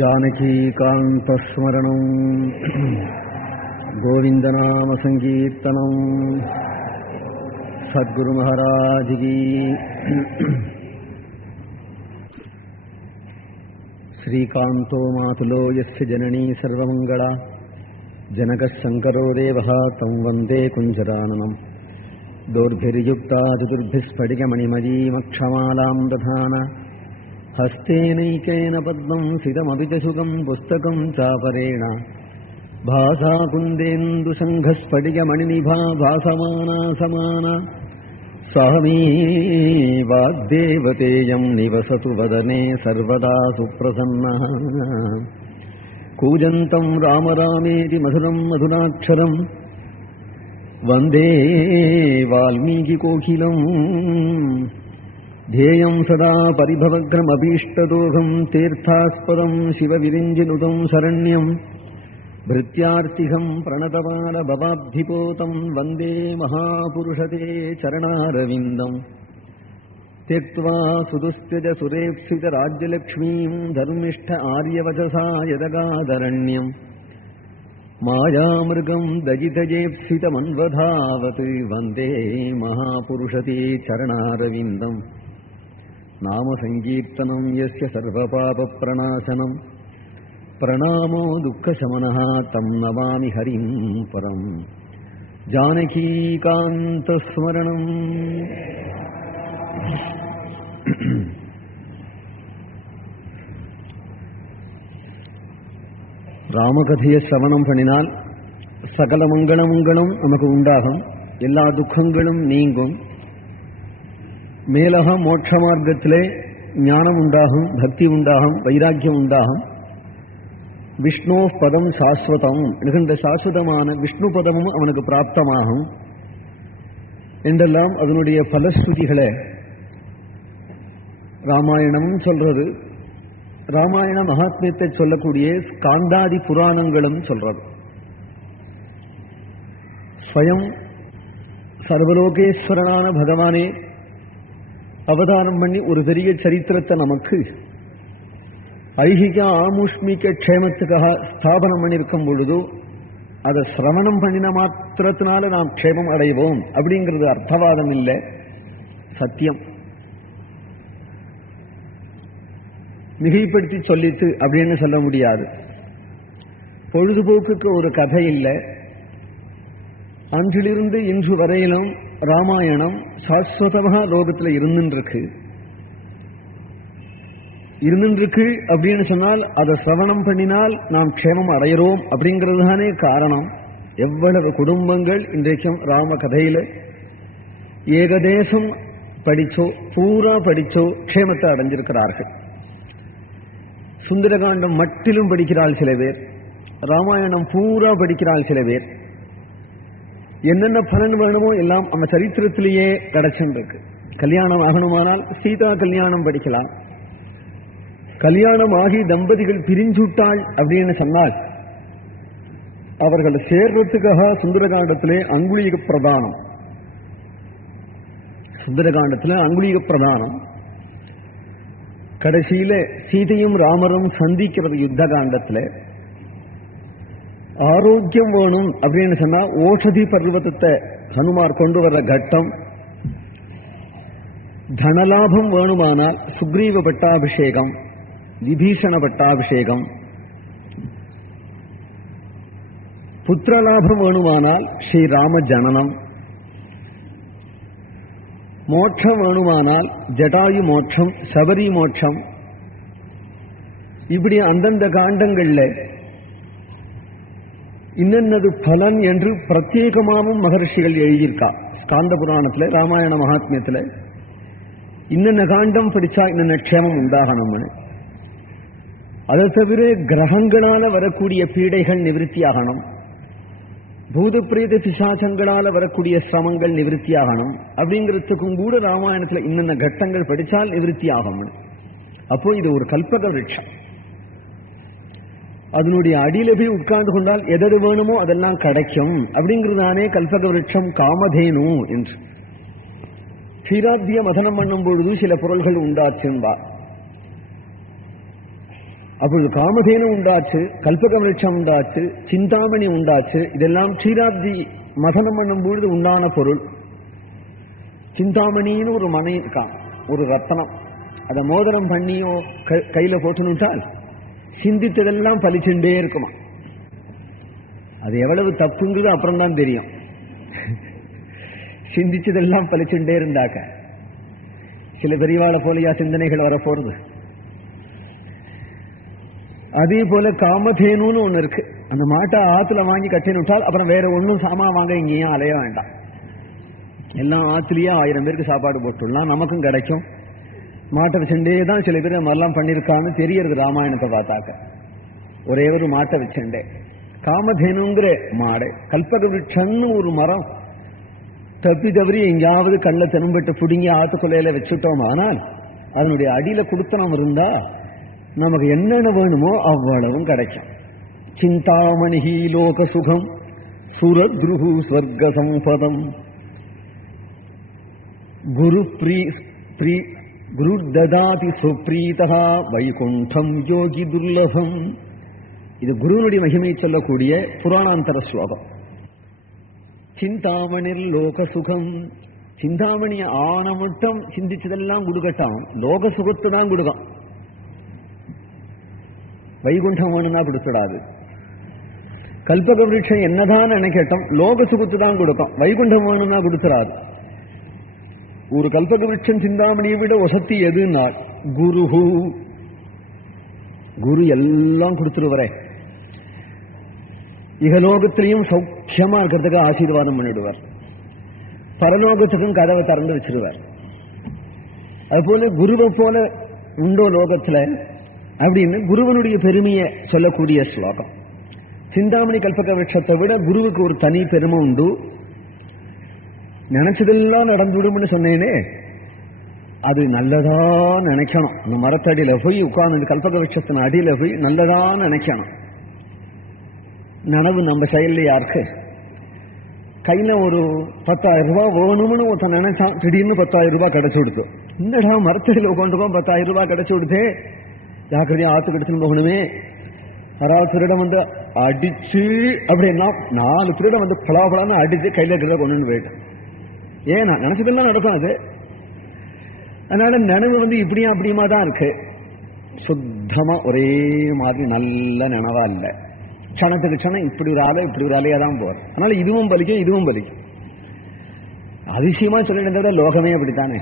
जानकीकान्तस्मरणं गोविन्दनामसङ्कीर्तनं सद्गुरु महाराज की। श्रीकान्तो मातुलो यस्य जननी सर्वमङ्गला जनकः शङ्करो देवः तं वन्दे कुञ्जराननम्। दोर्भिर्युक्ता चतुर्भिस्फटिकमणिमयीमक्षमालां दधाना हस्तेनैकेन पद्मं सितमपि च सुगं पुस्तकं चापरेण भासाकुन्देन्दुसङ्घस्फटिकमणिनिभा भासमाना समाना स्वामी वाग्देवतेयं निवसतु वदने सर्वदा सुप्रसन्नः। कूजन्तं राम रामेति मधुरं मधुराक्षरं वन्दे वाल्मीकिकोकिलम्। ध्येयं सदा परिभवग्रमभीष्टदोषं तीर्थास्पदं शिवविरिञ्जिनुतं शरण्यं भृत्यार्तिहं प्रणतपालभवाब्धिपोतं वन्दे महापुरुषते चरणारविन्दम्। त्यक्त्वा सुदुस्त्यज सुरेप्सितराज्यलक्ष्मीं धर्मिष्ठ आर्यवचसा यदगादरण्यम् मायामृगं दजितजेप्सितमन्वधावत् वन्दे महापुरुषते चरणारविन्दम्। नाम संकीर्तनं यस्य सर्वपापप्रणाशनं प्रणामो दुःखशमनः तं नमामि हरिं परम्। जानकीकान्तस्मरणम्। ராமகதையை சிரவணம் பண்ணினால் சகல மங்களங்களும் நமக்கு உண்டாகும், எல்லா துக்கங்களும் நீங்கும், மேலக மோட்ச மார்க்கத்திலே ஞானம் உண்டாகும், பக்தி உண்டாகும், வைராக்கியம் உண்டாகும். விஷ்ணு பதம் சாஸ்வதம் என்கின்ற சாஸ்வதமான விஷ்ணு பதமும் அவனுக்கு பிராப்தமாகும் என்றெல்லாம் அதனுடைய பலஸ்ருதிகளை ராமாயணமும் சொல்றது. ராமாயண மகாத்மியத்தை சொல்லக்கூடிய ஸ்காந்தாதி புராணங்களும் சொல்றது. ஸ்வயம் சர்வலோகேஸ்வரனான பகவானே அவதாரம் பண்ணி ஒரு பெரிய சரித்திரத்தை நமக்கு ஐகிக ஆமுஷ்மிக க்ஷேமத்துக்காக ஸ்தாபனம் பண்ணியிருக்கும் பொழுது அதை சிரவணம் பண்ணின மாத்திரத்தினால நாம் க்ஷேமம் அடைவோம் அப்படிங்கிறது அர்த்தவாதம் இல்லை, சத்தியம். மிகைப்படுத்தி சொல்லித்து அப்படின்னு சொல்ல முடியாது. பொழுதுபோக்குக்கு ஒரு கதை இல்லை. அன்றிலிருந்து இன்று வரையிலும் ராமாயணம் சாஸ்வதமாக லோகத்தில் இருந்துருக்கு அப்படின்னு சொன்னால் அதை சிரவணம் பண்ணினால் நாம் க்ஷேமம் அடைகிறோம் அப்படிங்கிறது தானே காரணம். எவ்வளவு குடும்பங்கள் இன்றைக்கும் ராம கதையில ஏகதேசம் படிச்சோ பூரா படிச்சோ க்ஷேமத்தை அடைஞ்சிருக்கிறார்கள். சுந்தரகாண்டம் மட்டிலும் படிக்கிறாள் சில பேர், ராமாயணம் பூரா படிக்கிறாள் சில பேர். என்னென்ன பலன் வேணுமோ எல்லாம் அந்த சரித்திரத்திலேயே கிடைச்சுருக்கு. கல்யாணம் ஆகணுமானால் சீதா கல்யாணம் படிக்கலாம். கல்யாணம் ஆகி தம்பதிகள் பிரிஞ்சுட்டாள் அப்படின்னு சொன்னால் அவர்கள் சேர்றதுக்காக சுந்தரகாண்டத்திலே அங்குலீக பிரதானம். சுந்தரகாண்டத்தில் அங்குலீக பிரதானம். கடைசியில சீதையும் ராமரும் சந்திக்கிறது யுத்த காண்டத்தில். ஆரோக்கியம் வேணும் அப்படின்னு சொன்னா ஓஷதி பர்வதத்தை ஹனுமார் கொண்டு வர்ற கட்டம். தனலாபம் வேணுமானால் சுக்ரீவ பட்டாபிஷேகம், விபீஷண பட்டாபிஷேகம். புத்திரலாபம் வேணுமானால் ஸ்ரீராம ஜனனம். மோட்சம் வேணுமானால் ஜடாயு மோட்சம், சபரி மோட்சம். இப்படி அந்தந்த காண்டங்கள்ல இன்னது பலன் என்று பிரத்யேகமாகவும் மகர்ஷிகள் எழுதியிருக்கா. ஸ்காந்த புராணத்துல ராமாயண மகாத்மியத்துல இன்னென்ன காண்டம் படிச்சா இன்னென்ன க்ஷேமம் உண்டாகணும்னு. அதை தவிர கிரகங்களால வரக்கூடிய பீடைகள் நிவர்த்தியாகணும், பூத பிரேத பிசாசங்களால வரக்கூடிய சிரமங்கள் நிவர்த்தியாகணும் அப்படிங்கிறதுக்கும் கூட ராமாயணத்துல இன்னென்ன கட்டங்கள் படிச்சால் நிவர்த்தி ஆகும். அப்போ இது ஒரு கல்பக விருட்சம். அதனுடைய அடியில போய் உட்கார்ந்து கொண்டால் எது வேணுமோ அதெல்லாம் கிடைக்கும் அப்படிங்கிறதானே கல்பக விருட்சம் காமதேனு என்று. க்ஷீராத்திய மதனம் பண்ணும் பொழுது சில பொருள்கள் உண்டாச்சுன்பா. அப்பொழுது காமதேனு உண்டாச்சு, கல்பக விருட்சம் உண்டாச்சு, சிந்தாமணி உண்டாச்சு. இதெல்லாம் க்ஷீராப்தி மதனம் பண்ணும் பொழுது உண்டான பொருள். சிந்தாமணின்னு ஒரு மணி இருக்கான், ஒரு ரத்தனம். அதை மோதிரம் பண்ணியோ கையில போட்டுனுட்டால் சிந்தித்ததெல்லாம் பலிச்சுட்டே இருக்குமா. அது எவ்வளவு தப்புங்கிறது அப்புறம் தான் தெரியும். சிந்திச்சதெல்லாம் பலிச்சுட்டே இருந்தாக்க சில பெரியவாளை போலியா சிந்தனைகள் வரப்போறது. அதே போல காமதேனுன்னு ஒண்ணு இருக்கு. அந்த மாட்டை ஆத்துல வாங்கி கட்டின்னு விட்டால் அப்புறம் வேற ஒன்னும் சாமான் வாங்க இங்கேயும் அலைய வேண்டாம். எல்லாம் ஆத்துலயே 1000 பேருக்கு சாப்பாடு போட்டுடலாம், நமக்கும் கிடைக்கும். மாட்டை வச்சுட்டே தான் சில பேர் மாதிரிலாம் பண்ணிருக்கான்னு தெரியறது ராமாயணத்தை பார்த்தாக்க. ஒரே ஒரு மாட்டை வச்சுட்டே காமதேனுங்கிற மாடை, கல்பக விருட்சம்னு ஒரு மரம் தப்பி தவறி எங்கேயாவது கல்ல தென்பட்டு புடுங்கி ஆத்து கொலையில வச்சுட்டோம். ஆனால் அதனுடைய அடியில குடுத்தனம் இருந்தா நமக்கு என்னென்ன வேணுமோ அவ்வளவும் கிடைக்கும். சிந்தாமணி லோக சுகம் சுரத்ருஹு ஸ்வர்க சம்பதம் குரு ததாதி சுப்ரீதா வைகுண்டம் யோகி துர்லபம். இது குருனுடைய மகிமை சொல்லக்கூடிய புராணாந்தர ஸ்லோகம். சிந்தாமணிர் லோக சுகம். சிந்தாமணிய ஆன மட்டும் சிந்திச்சதெல்லாம் கொடுக்கட்டான், லோக சுகத்து தான் கொடுக்கும். வைகுண்டம் வேணும்னா கொடுத்துடாது. கல்பக விருட்சம் என்னதான் நினைக்கட்டும், லோக சுகத்து தான் கொடுக்கும், வைகுண்டம் வேணும்னா கொடுத்துடாது. ஒரு கல்பக விருட்சம் சிந்தாமணியை விட வசதி எதுன்னா குருஹு. குரு எல்லாம் கொடுத்துருவரே, இகலோகத்திலையும் சௌக்கியமா இருக்கிறதுக்கு ஆசீர்வாதம் பண்ணிடுவார், பரலோகத்துக்கும் கதவை திறந்து வச்சிருவார். அதுபோல குருவை போல உண்டோ லோகத்துல அப்படின்னு குருவனுடைய பெருமையை சொல்லக்கூடிய ஸ்லோகம். சிந்தாமணி கல்பக விருட்சத்தை விட குருவுக்கு ஒரு தனி பெருமை உண்டு. நினைச்சதெல்லாம் நடந்துவிடும்னு சொன்னேனே, அது நல்லதா நினைக்கணும். இந்த மரத்தடியில போய் உட்கார்ந்து கல்பக விருட்சத்தின் அடியில போய் நல்லதா நினைக்கணும். நனவு நம்ம செயல்ல யாருக்கு? கையில ஒரு 10,000 ரூபாய் வேணும்னு ஒருத்தன் நினைச்சான், திடீர்னு 10,000 ரூபாய் கிடைச்சு கொடுத்து. என்னடா மரத்தடியில உட்காந்துருக்கோம், 10,000 ரூபாய் கிடைச்சு கொடுத்தே, ஜாக்கிரதையா ஆத்து கிடைச்சுன்னு போகணுமே. யாராவது திருடம் வந்து அடிச்சு அப்படின்னா 4 திருடம் வந்து பலாபலான்னு அடிச்சு கையில இருக்கிறத கொண்டு போயிட்டேன். ஏன்னா நினைச்சதெல்லாம் நடக்கும் அது. அதனால நினைவு வந்து இப்படியா அப்படியுமா தான் இருக்கு. சுத்தமா ஒரே மாதிரி நல்ல நினைவா இல்லை. க்ஷணத்துக்கு க்ஷணம் இப்படி ஒரு ஆளை இப்படி ஒரு ஆளையா தான் போறேன். அதனால இதுவும் பலிக்கும் இதுவும் பலிக்கும். அதிசயமா சொல்லிட்டு லோகமே அப்படித்தானே.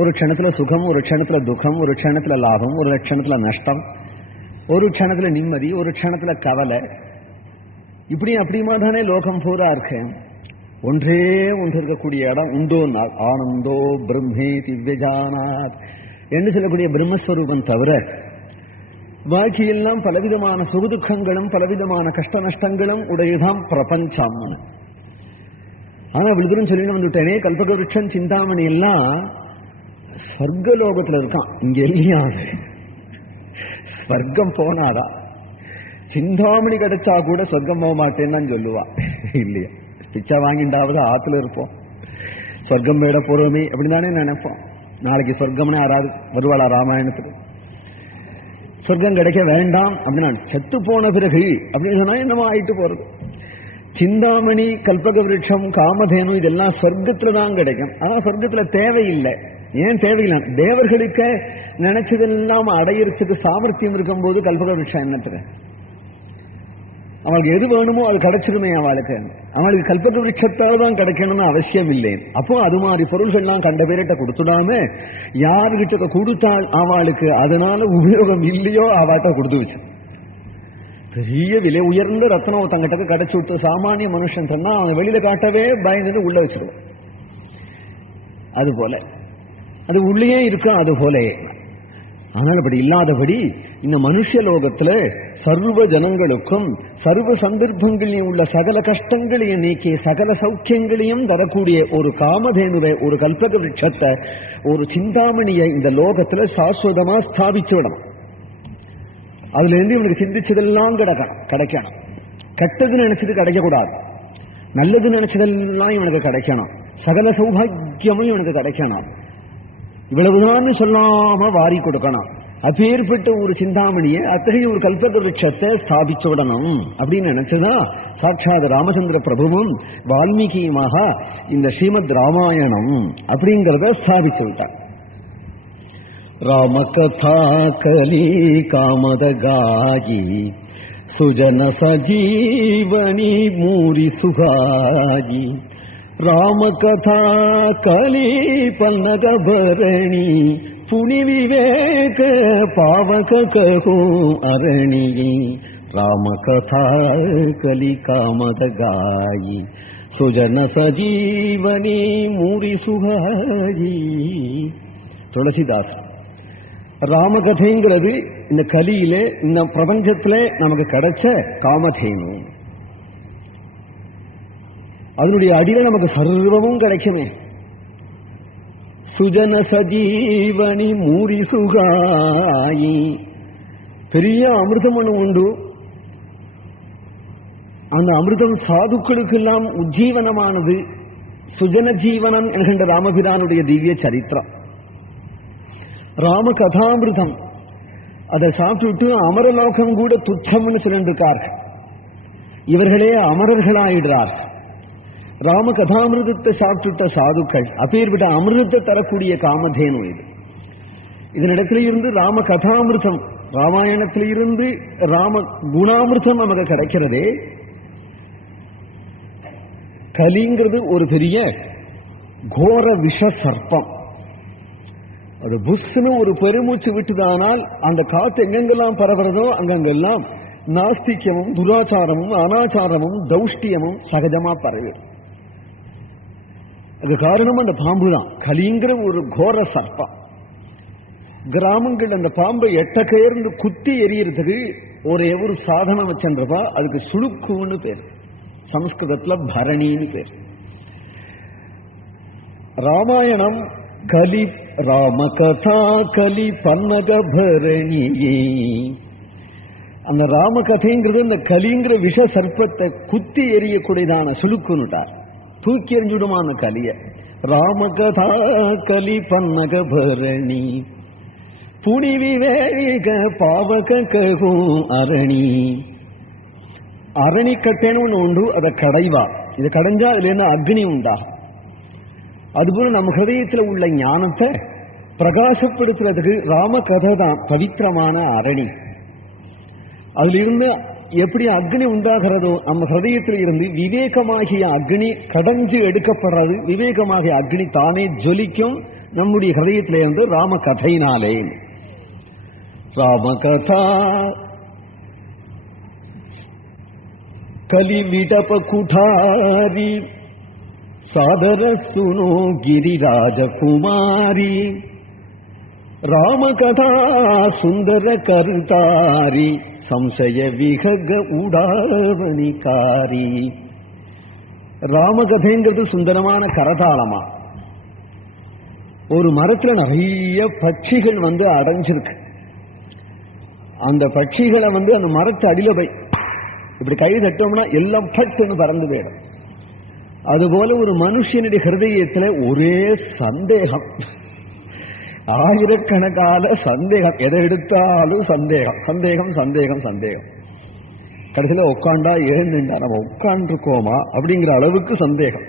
ஒரு க்ஷணத்துல சுகம், ஒரு க்ஷணத்துல துக்கம், ஒரு க்ஷணத்துல லாபம், ஒரு க்ஷணத்துல நஷ்டம், ஒரு க்ஷணத்துல நிம்மதி, ஒரு க்ஷணத்துல கவலை. இப்படி அப்படியுமா தானே லோகம் பூரா இருக்கு. ஒன்றே ஒன்று இருக்கக்கூடிய இடம் உண்டோ ஆனந்தோ பிரம்மே திவ்யஜானாத் என்று சொல்லக்கூடிய பிரம்மஸ்வரூபம் தவிர பாக்கி எல்லாம் பலவிதமான சுகதுக்கங்களும் பலவிதமான கஷ்ட நஷ்டங்களும் உடையதான் பிரபஞ்சம். ஆனா விழுதுன்னு சொல்லி வந்துட்டேனே, கல்பக விருட்சம் சிந்தாமணி எல்லாம் சொர்க்கலோகத்துல இருக்கான், இங்க இல்லையா. ஸ்வர்க்கம் போனாதான். சிந்தாமணி கிடைச்சா கூட சொர்க்கம் போக மாட்டேன்னு சொல்லுவா இல்லையா. பிச்சை வாங்கிண்டாவது ஆத்துல இருப்போம், சொர்க்கம் வேட போறோமே அப்படின்னு தானே நினைப்போம். நாளைக்கு சொர்க்கம்னு யாராவது வருவாளா ராமாயணத்துக்கு? சொர்க்கம் கிடைக்க வேண்டாம் அப்படின்னா செத்து போன பிறகு அப்படின்னு சொன்னா என்னமோ ஆயிட்டு போறது. சிந்தாமணி கல்பக விருட்சம் காமதேனு இதெல்லாம் சொர்க்கத்துலதான் கிடைக்கும். ஆனா சொர்க்கத்துல தேவையில்லை. ஏன் தேவையில்லை? தேவர்களுக்கு நினைச்சதெல்லாம் அடையிறதுக்கு சாமர்த்தியம் இருக்கும் போது கல்பக விருட்சம் என்னத்துக்கு? அவளுக்கு எது வேணுமோ அது கிடைச்சிருமே. அவளுக்கு கல்பக விருட்சத்தால் தான் கிடைக்கணும்னு அவசியம் இல்லை. அப்போ அது மாதிரி பொருள்கள்லாம் கண்ட பேரிட்ட கொடுத்துடாம யாருகிட்ட கொடுத்தாள் அவளுக்கு அதனால உபயோகம் இல்லையோ அவட்ட கொடுத்து வச்சு. பெரிய விலை உயர்ந்த ரத்னம் தங்கிட்ட கிடைச்சு விட்டு சாமானிய மனுஷன் சொன்னா அவன் வெளியில காட்டவே பயந்து உள்ள வச்சிருவான். அது போல அது உள்ளே இருக்கும். அது போல ஆனால் அப்படி இல்லாதபடி இந்த மனுஷ லோகத்துல சர்வ ஜனங்களுக்கும் சர்வ சந்தர்ப்பங்களையும் உள்ள சகல கஷ்டங்களையும் நீக்கி சகல சௌக்கியங்களையும் தரக்கூடிய ஒரு காமதேனுரை, ஒரு கல்பக விருட்சத்தை, ஒரு சிந்தாமணியை இந்த லோகத்துல சாஸ்வதமா ஸ்தாபிச்சு விடணும். அதுல இருந்து இவனுக்கு சிந்திச்சதெல்லாம் கிடைக்கணும். கெட்டது நினைச்சது கிடைக்கக்கூடாது, நல்லது நினைச்சதெல்லாம் இவனுக்கு கிடைக்கணும். சகல சௌபாகியமும் இவனுக்கு கிடைக்கணும். இவ்வளவுதான் சொல்லாம வாரி கொடுக்கணும். அப்பேற்பட்ட ஒரு சிந்தாமணியை, அத்தகைய ஒரு கல்பக விருட்சத்தை ஸ்தாபிச்சு விடணும் அப்படின்னு நினைச்சதா சாட்சாத் ராமச்சந்திர பிரபுவும் வால்மீகியுமாக இந்த ஸ்ரீமத் ராமாயணம் அப்படிங்கிறத ஸ்தாபிச்சு விட்டார். ராமகதா கலி காமத காயி சுஜன சஜீவனி மூரி சுகாயி ராமகதா கலி பன்னகபரணி புனி விவேக பாவக ககோ அரணி ராமகதா கலி காமத காயி சுஜன சஜீவனி மூரி சுகாயி. துளசிதாஸ் ராமகதைங்கிறது இந்த கலியிலே, இந்த பிரபஞ்சத்திலே நமக்கு கிடைச்ச காமதேனு. அதனுடைய அடியில நமக்கு சர்வமும் கிடைக்குமே. சுஜன சஜீவனி மூரி சுகாயி. பெரிய அமிர்தம் ஒன்று உண்டு. அந்த அமிர்தம் சாதுக்களுக்கெல்லாம் உஜ்ஜீவனமானது. சுஜன ஜீவனம் என்கின்ற ராமபிரானுடைய திவ்ய சரித்திரம். ராம கதாமிருதம் அதை சாப்பிட்டுட்டு அமரலோகம் கூட துச்சம்னு சொல்லிருக்கார்கள். இவர்களே அமரர்களாயிடுறார்கள். ராம கதாமிருதத்தை சாப்பிட்டுட்ட சாதுக்கள், அப்பேற்பட்ட அமிர்தத்தை தரக்கூடிய காமதேனு இது. இதனிடத்தில இருந்து ராம கதாமிருதம், ராமாயணத்திலிருந்து ராம குணாமிருதம் நமக்கு கிடைக்கிறதே. கலிங்கிறது ஒரு பெரிய கோர விஷ சர்ப்பம். அது புஷ்னு ஒரு பெருமூச்சு விட்டுதானால் அந்த காற்று எங்கெங்கெல்லாம் பரவுறதோ அங்கெங்கெல்லாம் நாஸ்திகமும் துராச்சாரமும் அனாச்சாரமும் தௌஷ்டியமும் சகஜமா பரவிடும். அது காரணம் அந்த பாம்பு தான். கலிங்கிற ஒரு கோர சர்ப்பம். கிராமங்கள் அந்த பாம்பை எட்டக்கயர்ந்து குத்தி எரியறதுக்கு ஒரே ஒரு சாதனம் வச்சன்றப்பா, அதுக்கு சுளுக்குன்னு பேர், சம்ஸ்கிருதத்துல பரணின்னு பேர். ராமாயணம் கலி ராமகதா கலி பன்னக பரணியே. அந்த ராமகதைங்கிறது அந்த கலிங்கிற விஷ சர்ப்பத்தை குத்தி எறியக்கூடியதான சுளுக்குன்னுட்டார், தூக்கி எறிஞ்சுடுமான கலிய. ராமகதா கலி பன்னக பரணி புனி விவேக பாவக ககோ அரணி. அரணிக்கட்டேன்னு ஒண்ணு உண்டு, அதை கடைவா. இதை கடைஞ்சா அதுல என்ன அக்னி உண்டாகும். அதுபோல நம்ம ஹிருதயத்தில் உள்ள ஞானத்தை பிரகாசப்படுத்துறதுக்கு ராம கதை தான் பவித்திரமான அரணி. அதுல இருந்து எப்படி அக்னி உண்டாகிறதோ நம்ம ஹிருதயத்தில் இருந்து விவேகமாகிய அக்னி கடைஞ்சு எடுக்கப்படுறது. விவேகமாகிய அக்னி தானே ஜொலிக்கும் நம்முடைய ஹிருதயத்தில இருந்து ராம கதையினாலே. ராம கதா கலி விடப குடாரி சாதர சுனோ கிரிராஜ குமாரி ராமகதா சுந்தர கருதாரி சம்சய விஹக உடாவணிகாரி. ராமகதைங்கிறது சுந்தரமான கரதாளமா. ஒரு மரத்துல நிறைய பட்சிகள் அடைஞ்சிருக்கு. அந்த பட்சிகளை அந்த மரத்து அடியில போய் இப்படி கை தட்டோம்னா எல்லாம் பட்டுன்னு பறந்து போயிடும். அதுபோல ஒரு மனுஷனுடைய ஹிருதயத்துல ஒரே சந்தேகம், ஆயிரக்கணக்கான சந்தேகம், எதை எடுத்தாலும் சந்தேகம் சந்தேகம் சந்தேகம் சந்தேகம். கடைசியில உட்காண்டா எழுந்துண்டா நம்ம உட்காண்டிருக்கோமா அப்படிங்கிற அளவுக்கு சந்தேகம்.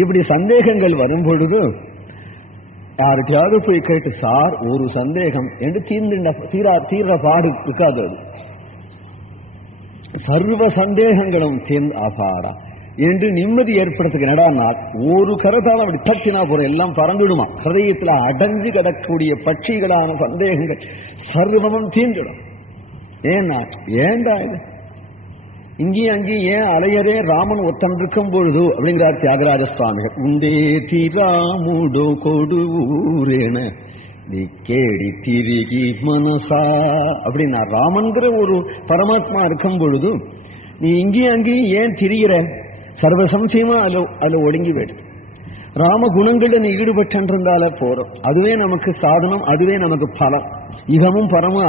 இப்படி சந்தேகங்கள் வரும் பொழுது யாருக்கையாவது போய் கேட்டு, சார் ஒரு சந்தேகம் என்று தீர்ற பாடு இருக்காது. அது சர்வ சந்தேகங்களும் சேர்ந்து அபாடா என்று நிம்மதி ஏற்படுறதுக்கு என்னடா, ஒரு கரத்தால் அப்படி பற்றினா போற எல்லாம் பறந்துடுமா. ஹிருதயத்தில் அடைஞ்சு கிடக்கூடிய பட்சிகளான சந்தேகங்கள் சர்வமும் தீர்ந்துடும். ஏண்டா இது இங்கேயும் அங்கேயும் ஏன் அலையரே ராமன் ஒத்தன் இருக்கும் பொழுது அப்படிங்கிறார் தியாகராஜ சுவாமிகள். உண்டே தீராமுடோ கொடுவூரேன நீ கேடி திரிகி மனசா அப்படின்னா, ராமன்கிற ஒரு பரமாத்மா இருக்கும் பொழுது நீ இங்கேயும் அங்கேயும் ஏன் திரிகிற, சர்வ சம்சயமா அதுல ஒடுங்கி போயிடு. ராம குணங்கள்ல நீ ஈடுபட்டிருந்தால போறோம். அதுவே நமக்கு சாதனம், அதுவே நமக்கு பலம். இகமும் பரமும்